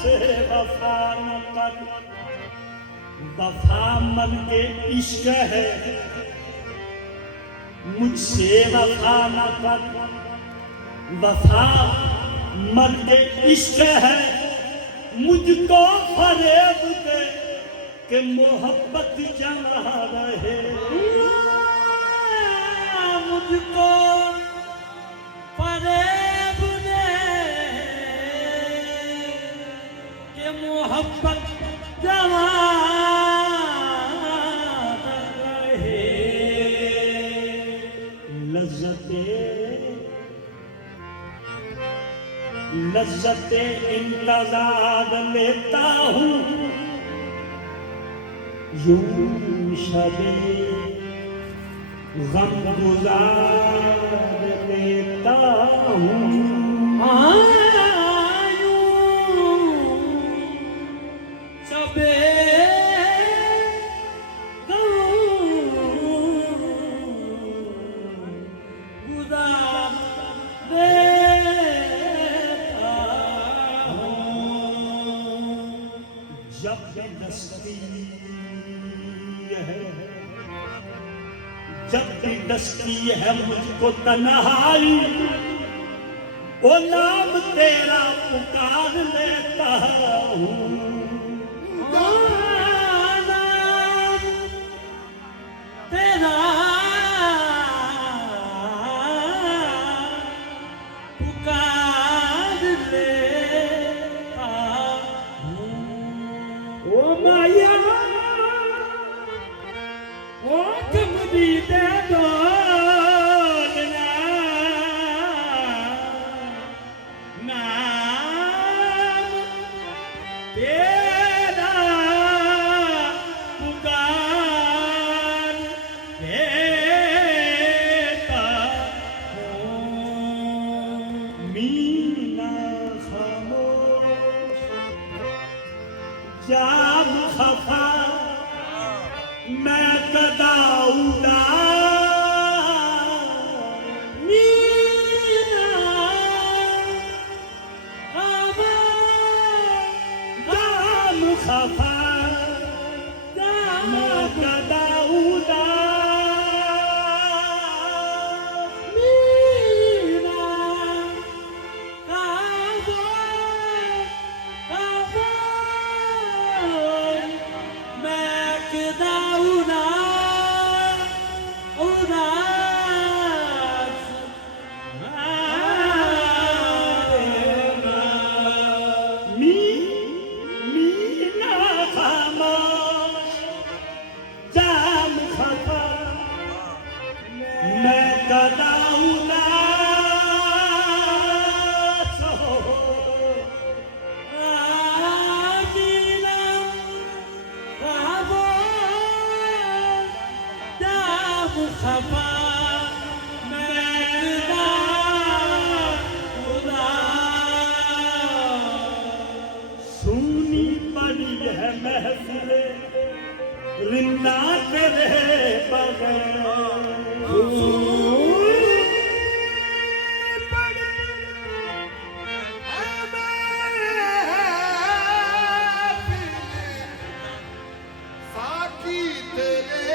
से वफा न कर, वफा मर्दे इश्क है, मुझसे वफा न कर, वफा मर्दे इश्क है, मुझको फरेब दे कि मोहब्बत जमा रहे, मुझको फरेब दे कि मोहब्बत जमा रहे। लज्जते इंतजार लेता हूँ, यूं शबे गम गुजार लेता हूँ। सबे गुजार देता हूँ। जब दस्ती है, जब भी दस्ती है मुझको तन्हाई, ओ नाम तेरा पुकार लेता हूँ। नाम तेरा पुकार लेता हूँ। ओ माया ओ कमरी दे डोलना, नाम तेरा पुकार देता हूँ। मीना खामोश जाम खफा, मैं कदा उदास, मीना जाम खफा, मैं कदा उदास। मीना मैं कदा उदास। मीना खामोश जाम खफा, मैं कदा उदास हो। मीना जाम खफा, मैं कदा उदास। सुनी पड़ी है महफिल रिन्ना तेरे बगैर, साकी तेरे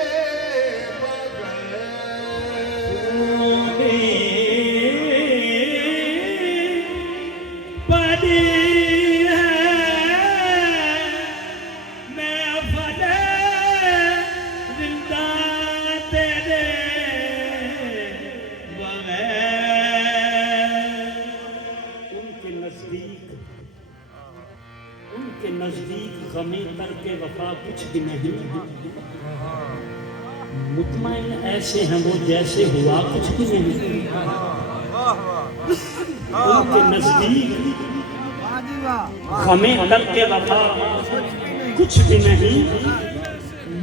बड़ी है मैं फले जिंदा तेरे बगैर। उनके नजदीक गमे करके वफा कुछ भी नहीं। मुतमईन ऐसे हैं वो जैसे हुआ कुछ भी नहीं। उनके नजदीक गमे करके वफा कुछ भी नहीं।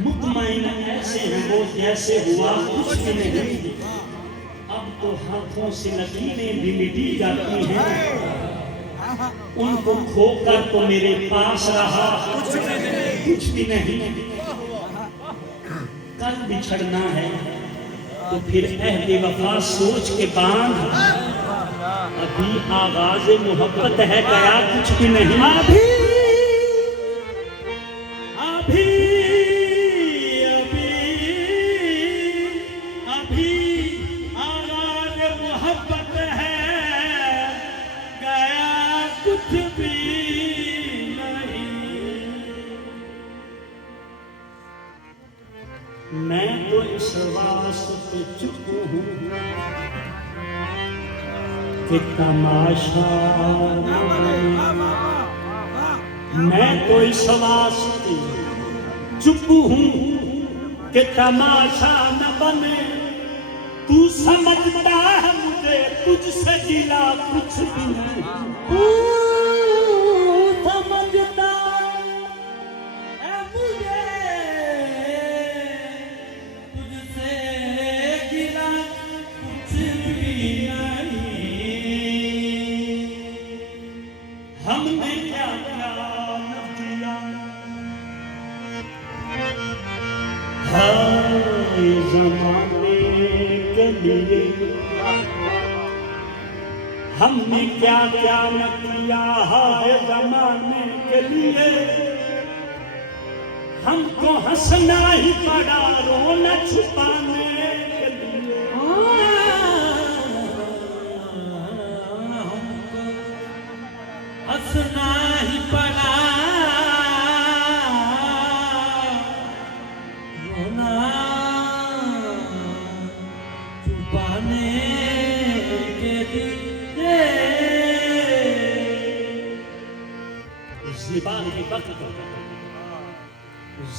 मुतमईन ऐसे हैं वो जैसे हुआ कुछ भी नहीं। अब तो हाथों से लकीरें भी मिटी जाती हैं, उनको खोकर तो मेरे पास रहा कुछ भी नहीं। कल बिछड़ना है तो फिर अहद वफा सोच के बांध, अभी आगाज मोहब्बत है गया कुछ भी नहीं। इस वास्ते चुप हूँ कि तमाशा न बने। मैं तो इस वास्ते चुप हूँ कि तमाशा न बने। तू समझता है मुझे तुझसे गिला कुछ भी नहीं। तू समझता है मुझे तुझसे गिला कुछ भी नहीं। हमने क्या क्या न किया है ज़माने के लिए। हमने क्या क्या न किया है ज़माने के लिए। हमको हंसना ही पड़ा रोना छुपाने के लिए। हमको हंसना ही पड़ा रोना छुपाने के लिए।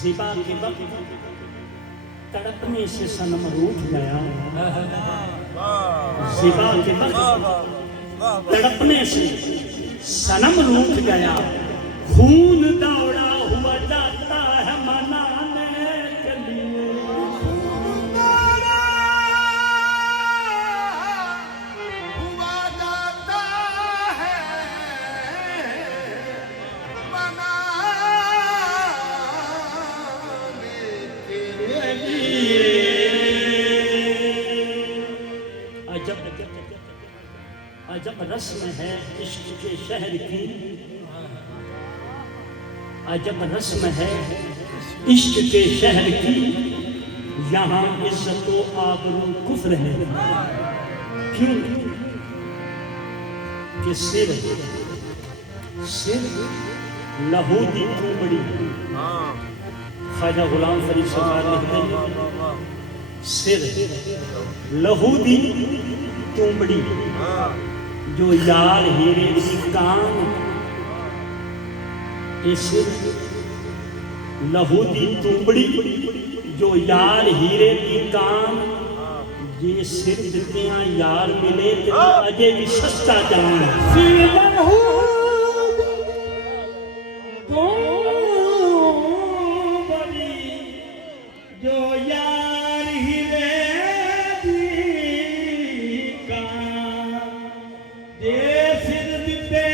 ज़िबा के वक्त तड़पने से सनम रूठ गया। ज़िबा के वक्त तड़पने से सनम रूठ गया। खून दौड़ा हुआ जाता है मनाने के लिए। हुआ जाता है अजब रस्म है इश्क के शहर की। अजब रस्म है इश्क के शहर की। यहाँ इज्जत व आबरू कुफ्र है। क्यों कि सिर लहू दी कुंबड़ी। ख्वाजा गुलाम फरीद सरकार लिखते हैं सिर लहू दी कुंबड़ी। जो यार हीरे की कान। ये सिर लहू दी कुंबड़ी। जो यार हीरे की कान। ये सिर जितने यार मिले तो अजय भी सस्ता जान। जो यार हीरे की कान। ये सिर दिते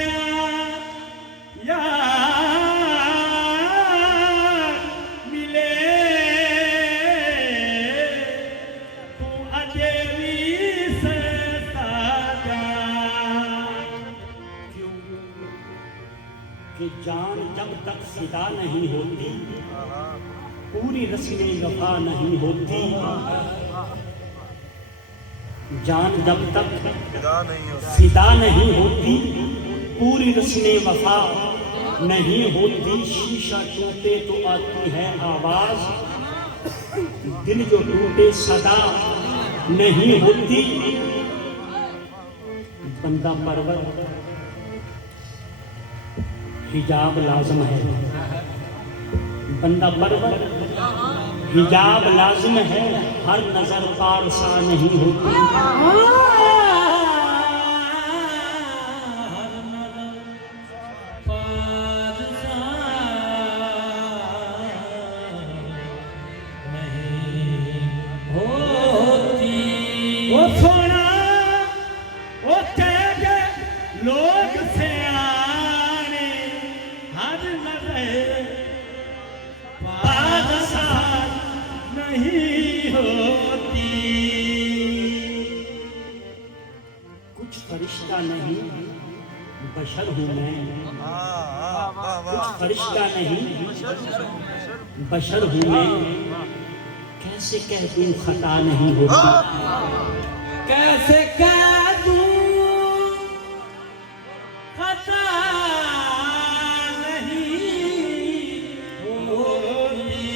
यार मिले तू अजय भी सस्ता जान। क्यों कि जान जब तक फिदा नहीं होती पूरी रस्में वफा नहीं होती। जान जब तक फिदा नहीं होती पूरी रस्में वफा नहीं होती। शीशा टूटे तो आती है आवाज। दिल जो टूटे सदा नहीं होती। बंदा परवर हिजाब लाजम है। बंदा परवर हिजाब लाजिम है। हर नजर पारसा नहीं होती। वो सोना वो कह लोग से आने हर नजर नहीं होती। कुछ फरिश्ता नहीं बशर हूँ मैं। कुछ फरिश्ता नहीं बशर हूँ मैं। कैसे कह दूँ खता नहीं होती। कैसे कह दूँ खता नहीं होती।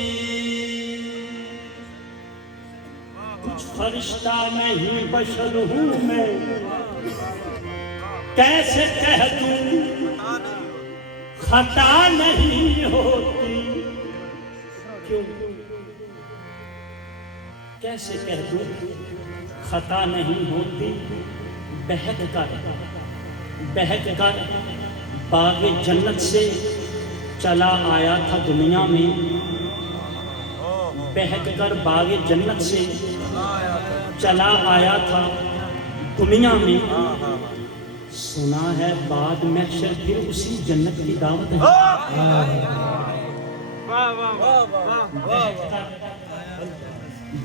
फरिश्ता नहीं बशर हूँ मैं, कैसे कह दूं खता नहीं होती, क्यों कैसे कह दूं खता नहीं होती। बहक कर बागे जन्नत से चला आया था दुनिया में, बहक कर बागे जन्नत से चला आया था दुनिया में। सुना है बाद महशर फिर उसी जन्नत की दावत है।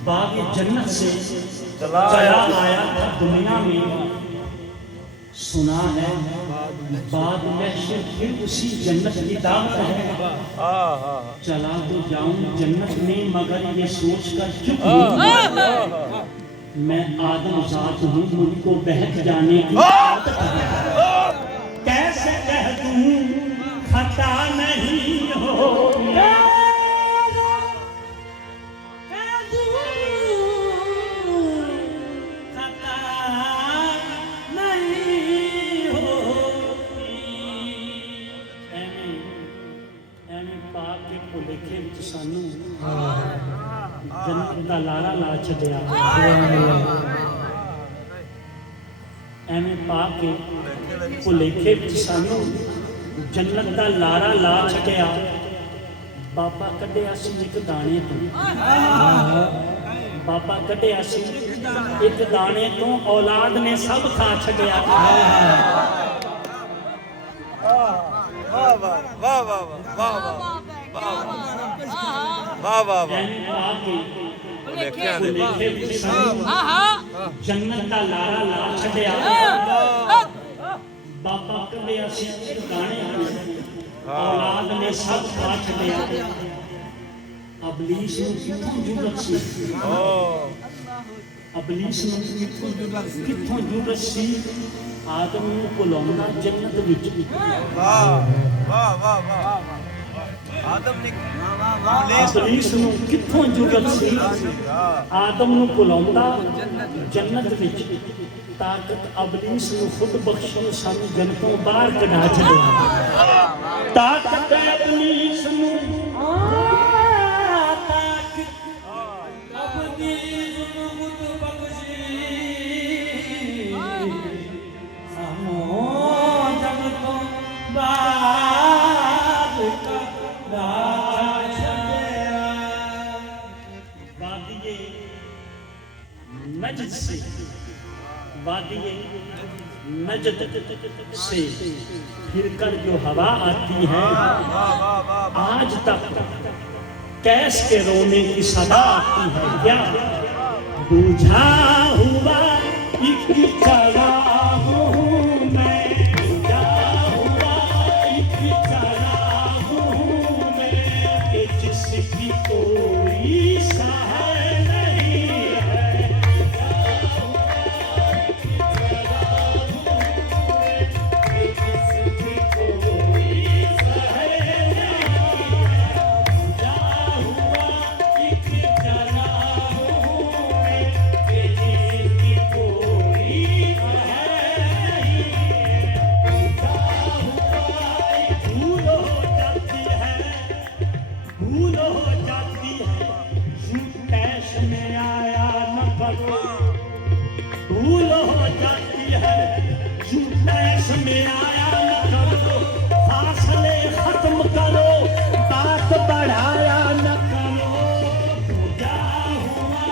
बागे जन्नत से चला आया था दुनिया में। सुना है बाद महशर फिर उसी जन्नत की दावत है। चला तो जाऊं जन्नत में मगर ये सोच कर चुप हूं, मैं आदम जात हूँ मुझको बहक जाने की आदत है। कैसे कह दूं खता नहीं हो, सानू जन्नत दा लारा ला छड्या, एवें पा के भुलेखे विच सानू जन्नत दा लारा ला छड्या। बाबा कढ़िया सी एक दाने तो, बाबा कढ़िया सी एक दाने तो, औलाद ने सब खा छड्या। जन्नत का लारा ला छड्या। बाबा कढ़िया सी दाने औलाद ने सब खा छड्या। अबलीस नूं कित्थों जुरत सी, अबलीस नूं कित्थों जुरत सी आदम नूं भुलाउंदा जन्नत विच। अबलीस नूं कित्थों जुरत सी आदम नूं भुलाउंदा जन्नत विच। ताकत अबलीस नूं खुद बख्शो सानू जन्नतों बाहर कढा छड्या। ताकत अबलीस नूं नजद से, वादिये नजद से फिर कर जो हवा आती है, आज तक कैस के रोने की सदा आती है। क्या बुझा हुआ एक चराग हूँ मैं, बुझा हुआ एक चराग हूँ मैं, जिसकी कोई सहाय नहीं है। भूल हो जाती है झूठैश में आया न करो, फासले खत्म करो, बात बढ़ाया न करो। पूजा हुआ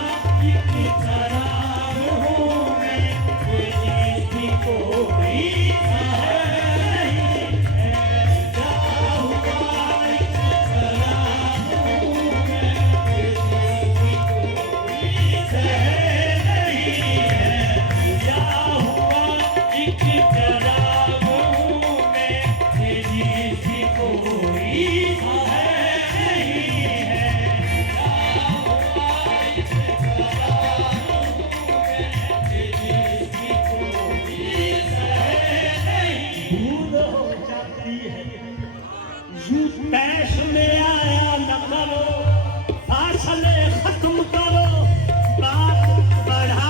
एक करार हूँ मैं, जिसकी कोई है नहीं है। पूजा हुआ एक करार हूँ मैं, जिसकी कोई है नहीं है। कैश में आया न करो, फासले खत्म करो, बात बढ़ा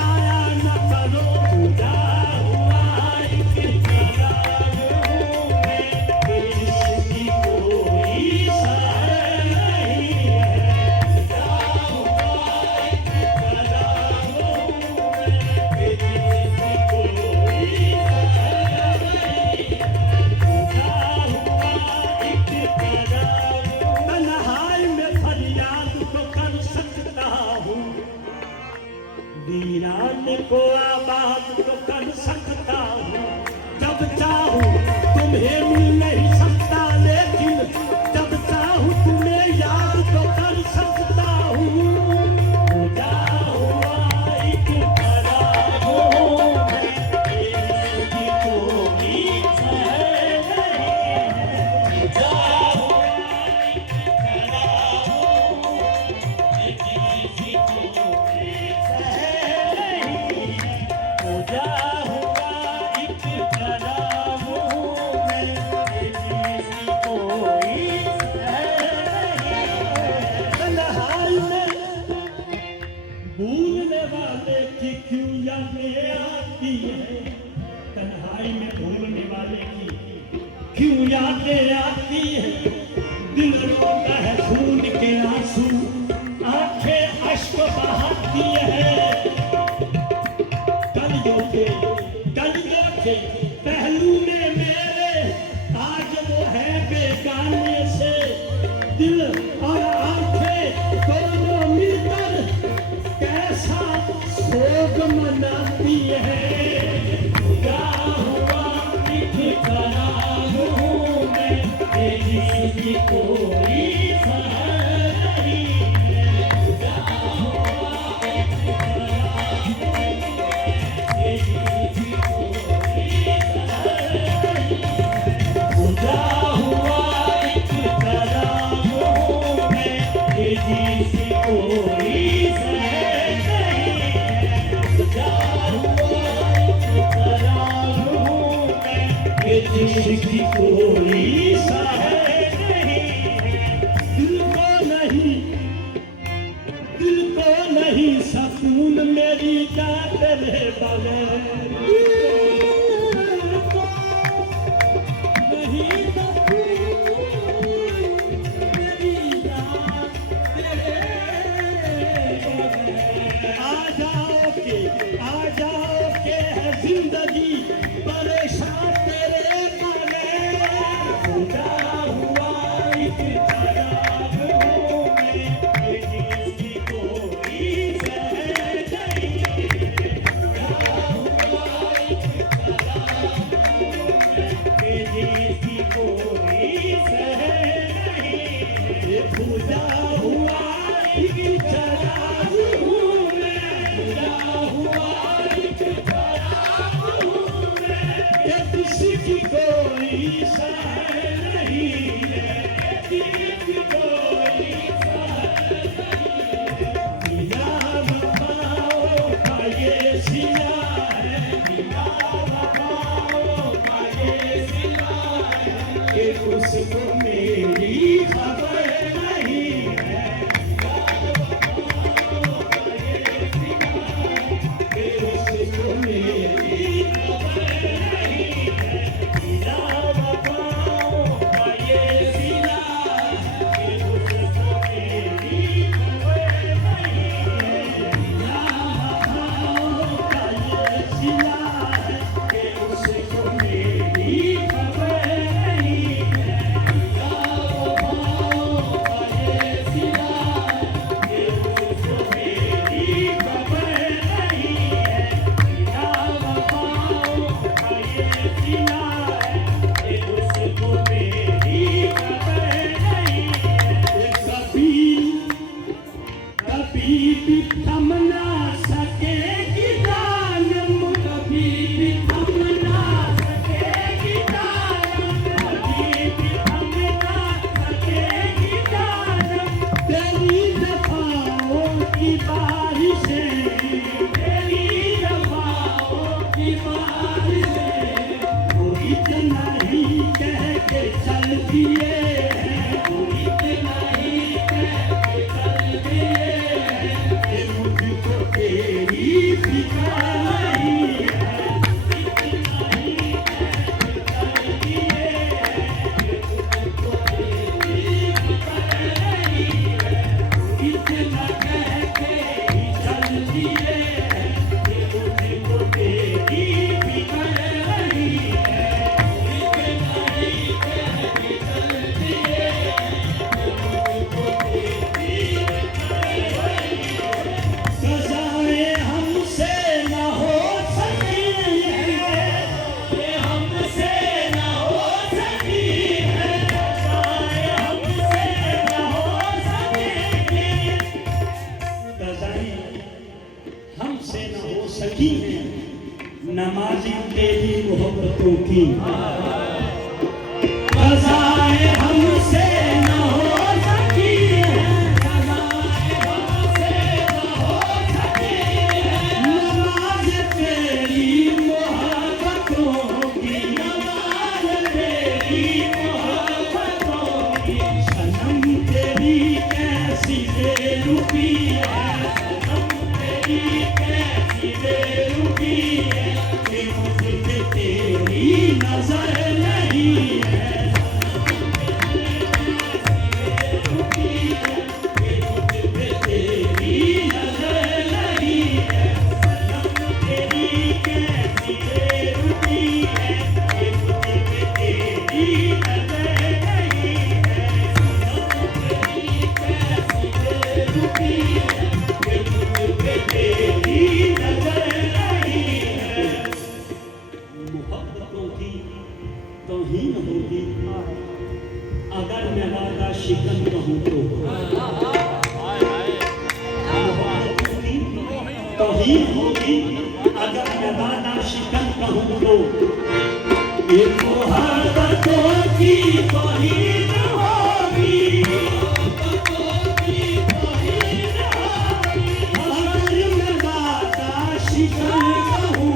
को आबाद तो कर सकता हूँ जब चाहूँ तुम्हें मिल नहीं सकता लेकिन जब चाहूँ तुम्हें याद तो कर सकता हूँ खुदा हुआ एक करामों में तेरी कोई सह नहीं है। खुदा हुआ एक करामों में तेरी कोई सह नहीं है। खुदा हुआ एक करामों में तेरी कोई सह नहीं है। तन्हाई में भूलने वाले की क्यों यादें आती है तन्हाई में भूलने वाले की क्यों यादें आती है दिल रोता है खून के आंसू आंखें अश्क बहाती है कलियों के पहलू में मेरे आज वो है बेगाने से दिल और आंखें दोनों मिलकर कैसा शोक मनाती है खुदा हुआ एक करामों में तेरी कोई सह नहीं है। खुदा हुआ एक करामों में तेरी कोई सह नहीं है। खुदा हुआ एक करामों में तेरी कोई सह नहीं है। खुदा हुआ एक करामों में जिसकी कोई सह नहीं दिल को नहीं सकून मेरी जान तेरे बगैर दिल को नहीं सकून मेरी जान तेरे बगैर आ जाओ के है जिंदगी परेशान तेरे बगैर खुदा हुआ एक करामों में तेरी कोई सह नहीं है। खुदा कैसी बेरुखी है सनम तेरी कैसी बेरुखी है कि मुझ पे तेरी नजर नहीं है मोहब्बतों की तौहीन होगी अगर मैं वादा शिकन कहूँ तो मोहब्बतों की तौहीन होगी अगर मैं वादा शिकन कहूँ तो ये मोहब्बतों की तौहीन होगी अगर मैं वादा शिकन कहूँ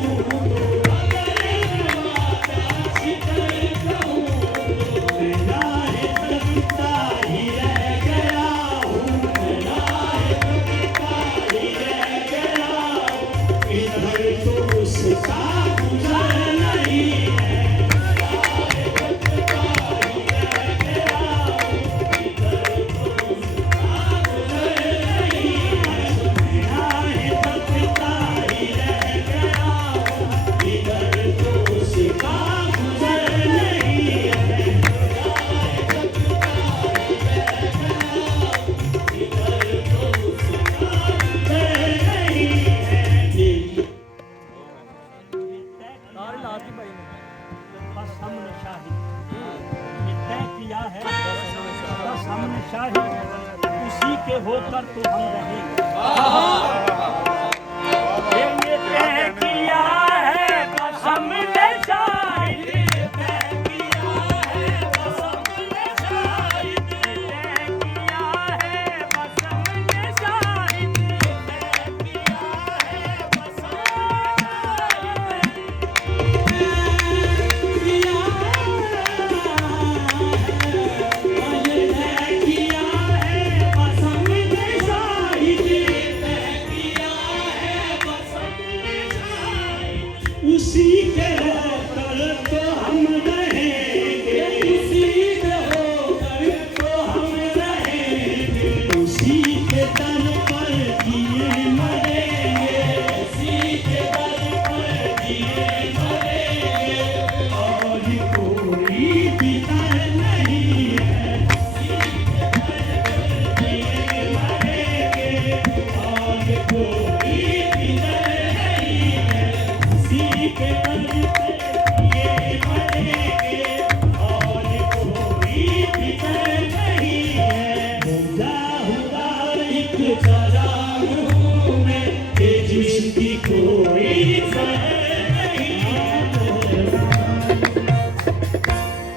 बस हमने शाही ये तय किया है बस हमने शाही उसी के होकर तो हम रहेंगे ये तय किया है बस हमने शाही ये तय किया है बस हमने शाही ये तय किया है बस हमने शाही ये तय किया है बस उसी के होकर तो हम रहेंगे उसी के होकर तो हम रहेंगे उसी के दर पर जिए मरेंगे उसी के दर पर जिए मरेंगे और कोई भी दर नहीं है जिए मरेंगे और कोई भी दर नहीं है उसी के दर पे ये मरेंगे और कोई भी दर